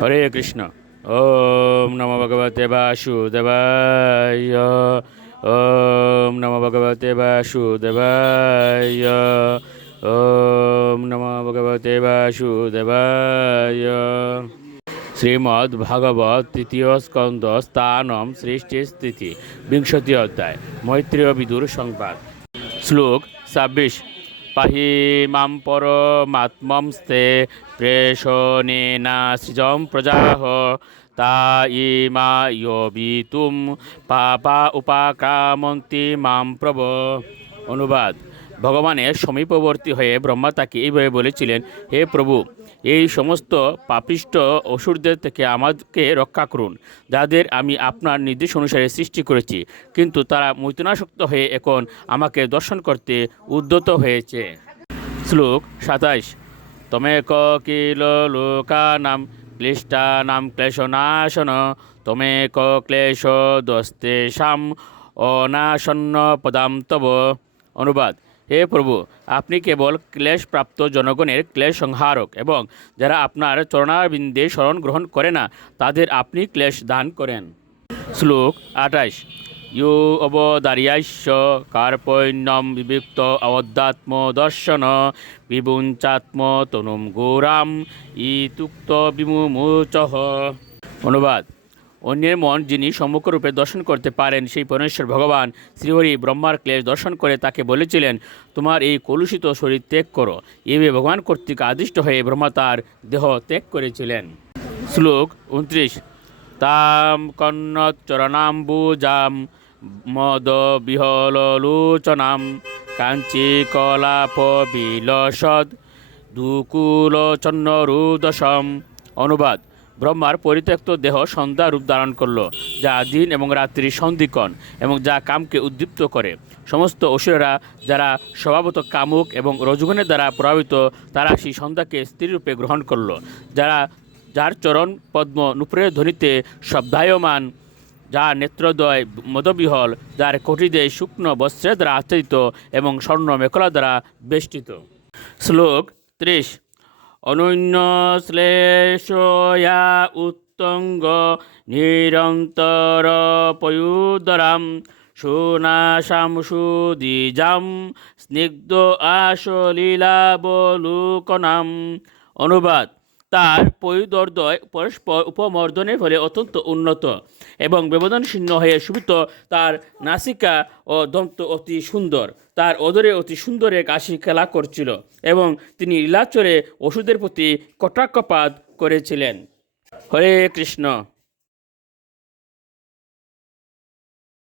হরে কৃষ্ণ। ওম নম ভগবতে বাসুদেবায়। ওম নম ভগবতে বাসুদেবায়। ওম নম ভগবতে বাসুদেবায়। শ্রীমদ্ ভাগবত তৃতীয় স্কন্দ স্থানম সৃষ্টি স্থিতি, বিংশতি অধ্যায়, মৈত্রীয় বিদুর সংবাদ। শ্লোক ছাব্বিশ। পাহি মাম পরমাত্মংস্তে সৃজম প্রজাহ তা ইমা ইয়বিতুম পাপা উপাক্রামন্তি মাম প্রভ অনুবাদ ভগবানের সমীপবর্তী হয়ে ব্রহ্মা তাকে এইভাবে বলেছিলেন, হে প্রভু, এই সমস্ত পাপিষ্ট অসুরদের থেকে আমাকে রক্ষা করুন, যাদের আমি আপনার নির্দেশ অনুসারে সৃষ্টি করেছি। কিন্তু তারা মৈথুনাসক্ত হয়ে এখন আমাকে দর্শন করতে উদ্যত হয়েছে। শ্লোক সাতাইশ। কিল লোকানাম ক্লিষ্টানাম ক্লেশনাশন তমেক ক্লেশ দস্তেষাম অনাসন্ন পদাম তব অনুবাদ হে প্রভু, আপনি কেবল ক্লেশপ্রাপ্ত জনগণের ক্লেশ সংহারক এবং যারা আপনার চরণারবিন্দে শরণ গ্রহণ করে না, তাদের আপনি ক্লেশ দান করেন। শ্লোক আঠাইশ ইউ অবদারিয়াস্য কার্পণ্যম বিবিক্ত অবদ্ধাত্ম দর্শন বিবুঞ্চাত্ম তনুম গৌরাম ইতুক্ত বিমুমুচহ অনুবাদ অন্যের মন যিনি সম্মুখরূপে দর্শন করতে পারেন, সেই পরমেশ্বর ভগবান শ্রীহরি ব্রহ্মার ক্লেশ দর্শন করে তাকে বলেছিলেন, তোমার এই কলুষিত শরীর ত্যাগ করো। এভাবে ভগবান কর্তৃক আদিষ্ট হয়ে ব্রহ্মা তার দেহ ত্যাগ করেছিলেন। শ্লোক উনত্রিশ। তাম কন্নচরণাম্বুজাম মদ বিহলোচনাম কাঞ্চি কলাপ বিলসদ দুকুল চন্নরুদশম অনুবাদ, ব্রহ্মার পরিত্যক্ত দেহ সন্ধ্যা রূপ ধারণ করল, যা দিন এবং রাত্রি সন্ধিকণ এবং যা কামকে উদ্দীপ্ত করে। সমস্ত অসুরেরা যারা স্বভাবত কামুক এবং রজগুণের দ্বারা প্রভাবিত, তারা সেই সন্ধ্যাকে স্ত্রীরূপে গ্রহণ করল। যারা, যার চরণ পদ্ম নুপুরের ধ্বনিতে শব্দায়মান যার নেত্রদয় মদবিহল, যার কটিদেয় শুকনো বস্ত্রের দ্বারা আচ্ছাদিত এবং স্বর্ণ মেখলা দ্বারা বেষ্টিত। শ্লোক ত্রিশ। অনন্য শ্লেষয়া উত্তঙ্গ নিরন্তর পয়ুদরাম সুনাশাম সুদিজাম স্নিগ্ধ আশলীলাবলুকনাম। অনুবাদ তার পরিদর্দয় পরস্পর উপমর্দনের ফলে অত্যন্ত উন্নত এবং ব্যবধানশীর্ণ হয়ে সুবিত তার নাসিকা ও দন্ত অতি সুন্দর। তার অদরে অতি সুন্দর এক আশি খেলা করছিল এবং তিনি লীলাচরে ওষুধের প্রতি কটাক্ষপাত করেছিলেন। হরে কৃষ্ণ।